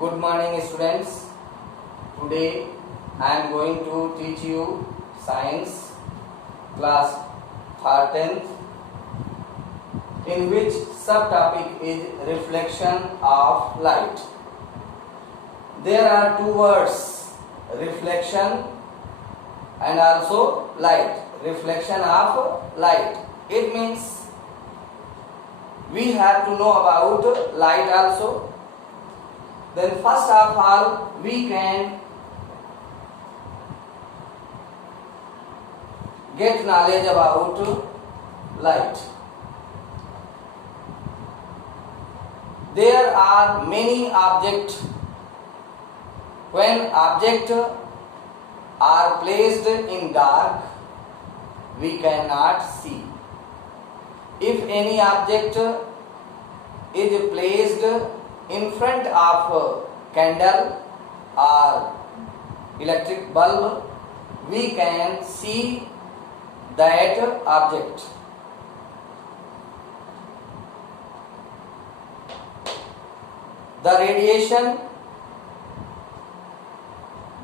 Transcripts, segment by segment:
Good morning students. Today I am going to teach you science class 13th in which subtopic is reflection of light. There are two words, reflection and also light. Reflection of light. It means we have to know about light also. Then first of all we can get knowledge about light. There are many objects. When objects are placed in dark, we cannot see. If any object is placed in front of a candle or electric bulb, we can see that object. The radiation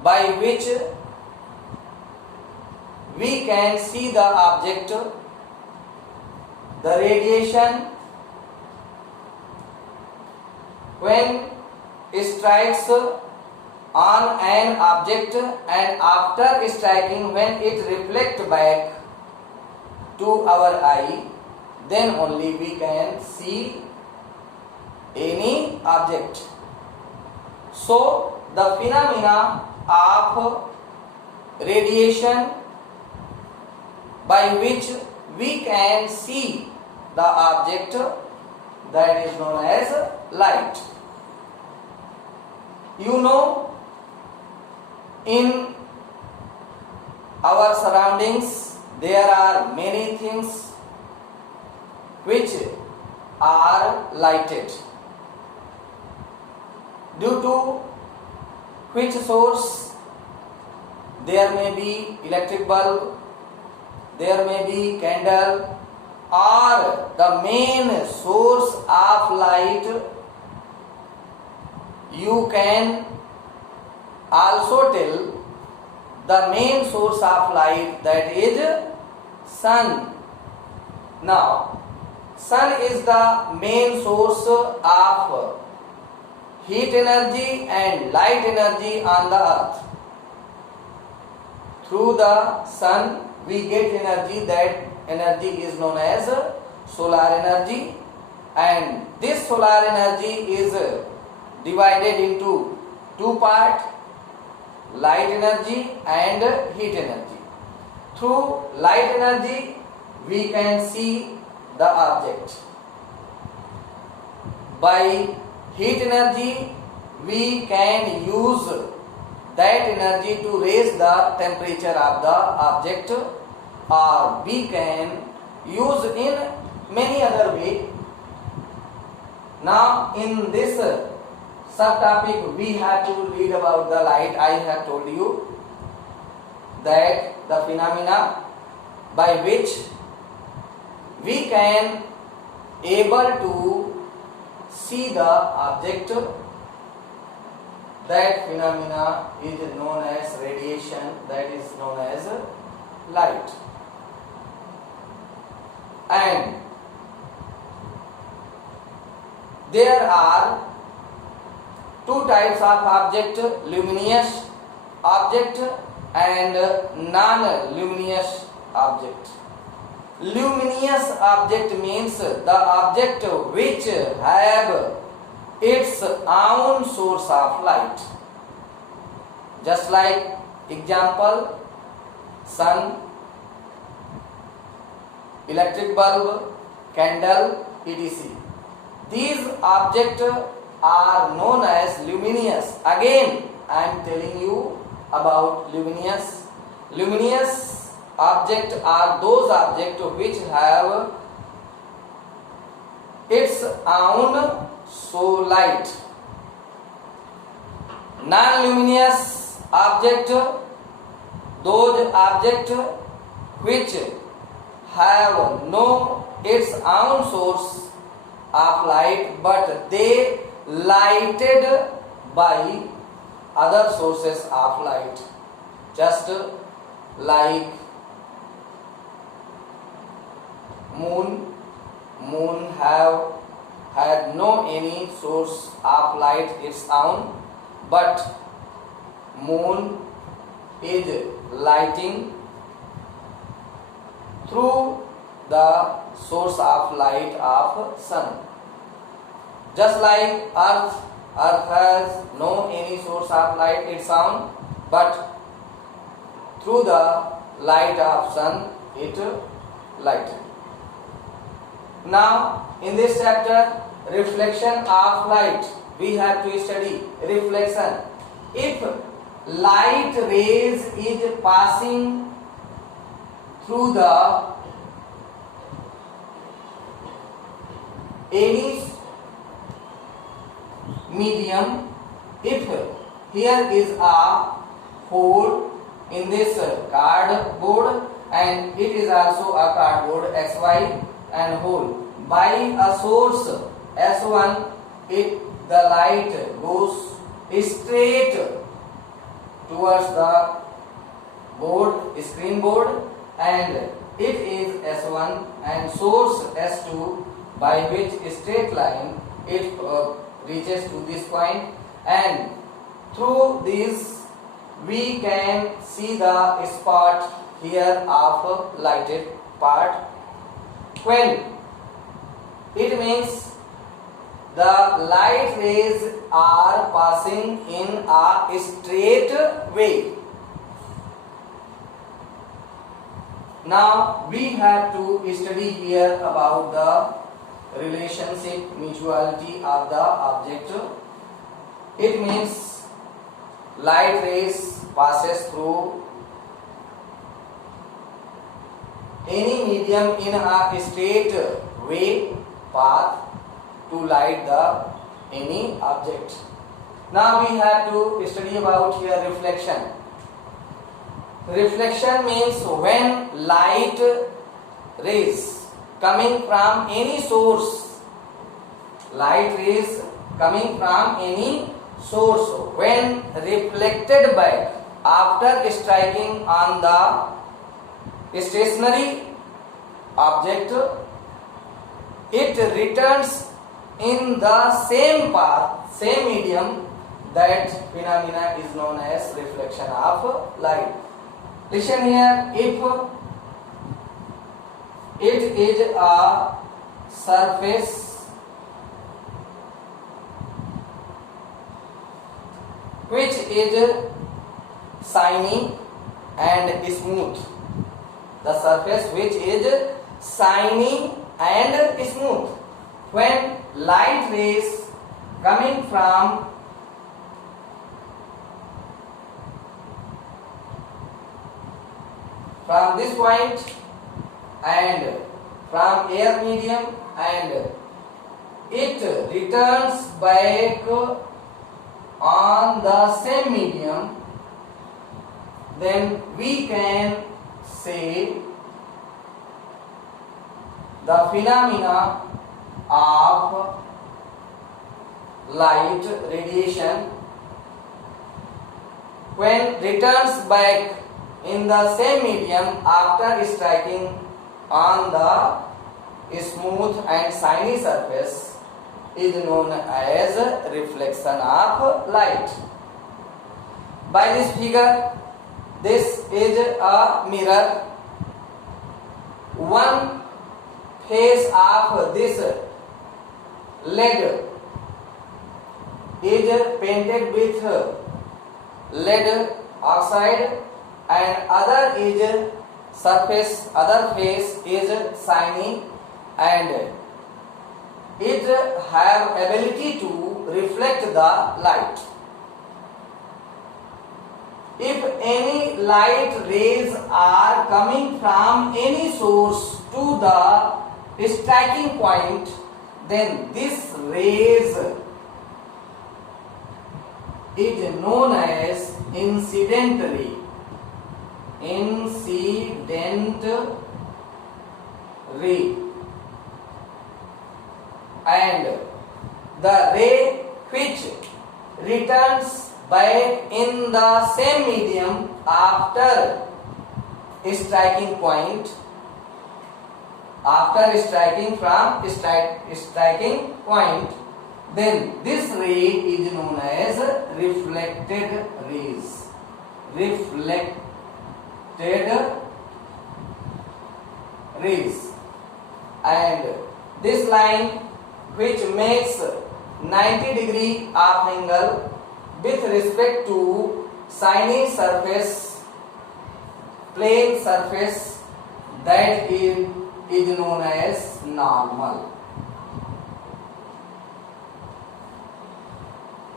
by which we can see the object, the radiation when strikes on an object and after striking, when it reflects back to our eye, then only we can see any object. So the phenomena of radiation by which we can see the object, that is known as light. You know, in our surroundings there are many things which are lighted. Due to which source? There may be electric bulb, there may be candle, or the main source of light. You can also tell the main source of light, that is sun. Now, sun is the main source of heat energy and light energy on the earth. Through the sun we get energy. That energy is known as solar energy, and this solar energy is divided into two parts, light energy and heat energy. Through light energy we can see the object. By heat energy we can use that energy to raise the temperature of the object, or we can use in many other way. Now in this subtopic we have to read about the light. I have told you that the phenomena by which we can able to see the object, that phenomena is known as radiation, that is known as light. And there are two types of object, luminous object and non-luminous object. Luminous object means the object which have its own source of light. Just like example, sun, electric bulb, candle, etc. These objects are known as luminous. Again, I am telling you about luminous. Luminous objects are those objects which have its own light. Non-luminous object, those objects which have no its own source of light, but they lighted by other sources of light, just like moon. Moon have had no any source of light its own, but moon is lighting through the source of light of sun. Just like earth has no any source of light its own, but through the light of sun it lighted. Now in this chapter, reflection of light, we have to study reflection. If light rays is passing through the any medium, if here is a hole in this cardboard and it is also a cardboard XY and hole, by a source S1, the light goes straight towards the screen board, and it is S1, and source S2, by which straight line it reaches to this point, and through this we can see the spot here of lighted part. When it means the light rays are passing in a straight way. Now we have to study here about the relationship, mutuality of the object. It means light rays passes through any medium in a straight way path to light the any object. Now we have to study about here reflection. Reflection means when light rays coming from any source, light rays coming from any source, when reflected back after striking on the stationary object, it returns in the same path, same medium. That phenomena is known as reflection of light. Listen here, if it is a surface which is shiny and smooth, the surface which is shiny and smooth, when light rays coming from this point and from air medium, and it returns back on the same medium, then we can say the phenomena of light radiation when returns back in the same medium after striking on the smooth and shiny surface is known as reflection of light. By this figure, this is a mirror. One face of this leg is painted with lead oxide, and other face is shiny, and it have ability to reflect the light. If any light rays are coming from any source to the striking point, then this rays is known as incident ray. Incident ray. And the ray which returns back in the same medium after striking point, after striking point, then this ray is known as reflected rays. Reflected rays. And this line which makes 90-degree arc angle with respect to shiny surface, plane surface, that is known as normal.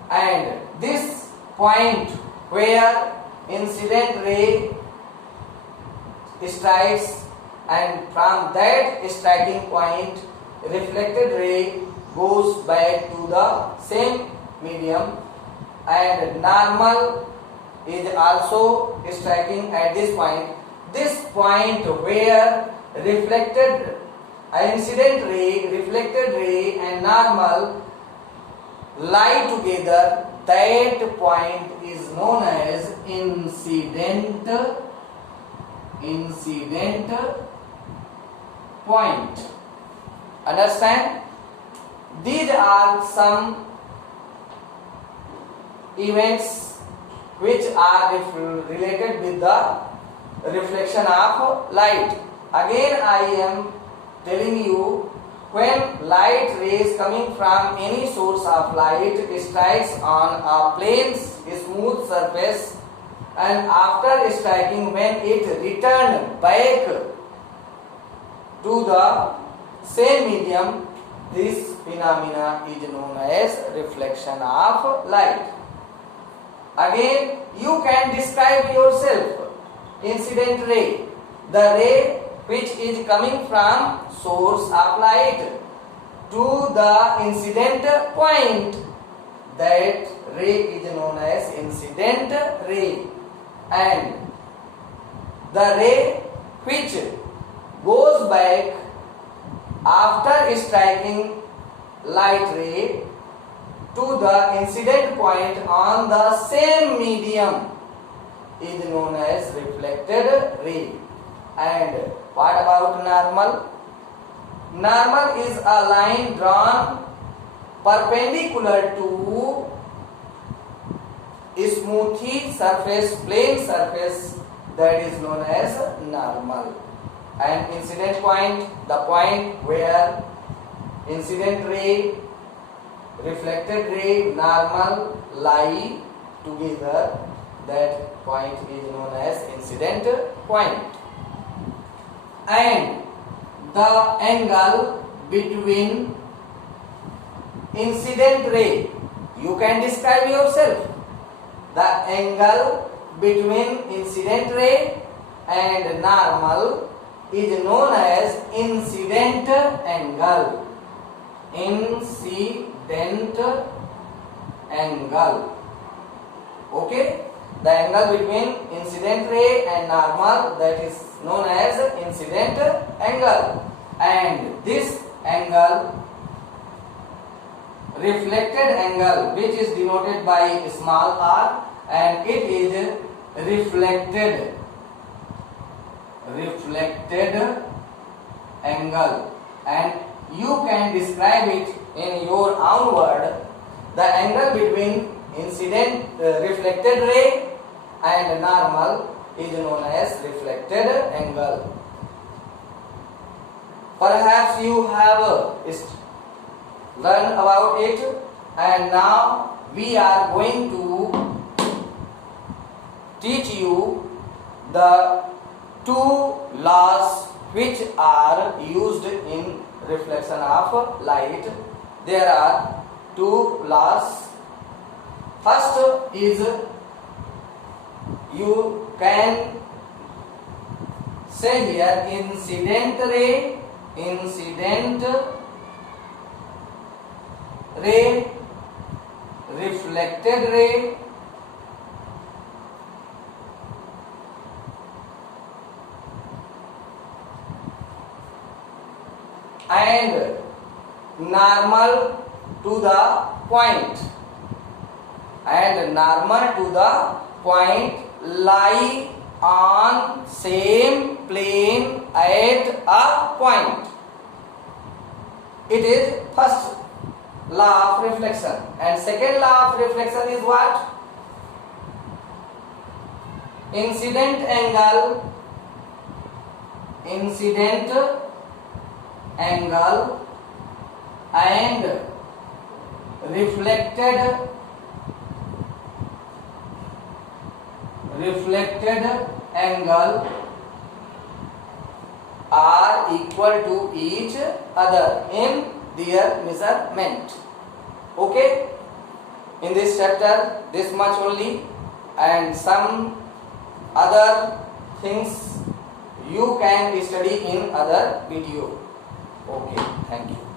And this point where incident ray strikes, and from that striking point reflected ray goes back to the same medium, and normal is also striking at this point. This point where reflected incident ray, reflected ray and normal lie together, that point is known as incident point. Understand? These are some events which are related with the reflection of light. Again I am telling you, when light rays coming from any source of light strikes on a plane smooth surface, and after striking, when it return back to the same medium, this phenomena is known as reflection of light. Again, you can describe yourself incident ray, the ray which is coming from source of light to the incident point, that ray is known as incident ray. And the ray which goes back after striking light ray to the incident point on the same medium is known as reflected ray. And what about normal? Normal is a line drawn perpendicular to smooth surface, plane surface, that is known as normal. And incident point, the point where incident ray, reflected ray, normal lie together, that point is known as incident point. And the angle between incident ray, you can describe yourself. The angle between incident ray and normal is known as incident angle. Incident angle. Okay? The angle between incident ray and normal, that is known as incident angle. And this angle, reflected angle, which is denoted by small r, and it is reflected angle, and you can describe it in your own word. The angle between incident reflected ray and normal is known as reflected angle. Perhaps you have learned about it, and now we are going to teach you the two laws which are used in reflection of light. There are two laws. First is, you can say here incident ray, reflected ray, and normal to the point. and normal to the point lie on same plane at a point. It is first law of reflection. And second law of reflection is what? Incident angle and reflected angle are equal to each other in their measurement. Okay, in this chapter this much only, and some other things you can study in other video. Okay, thank you.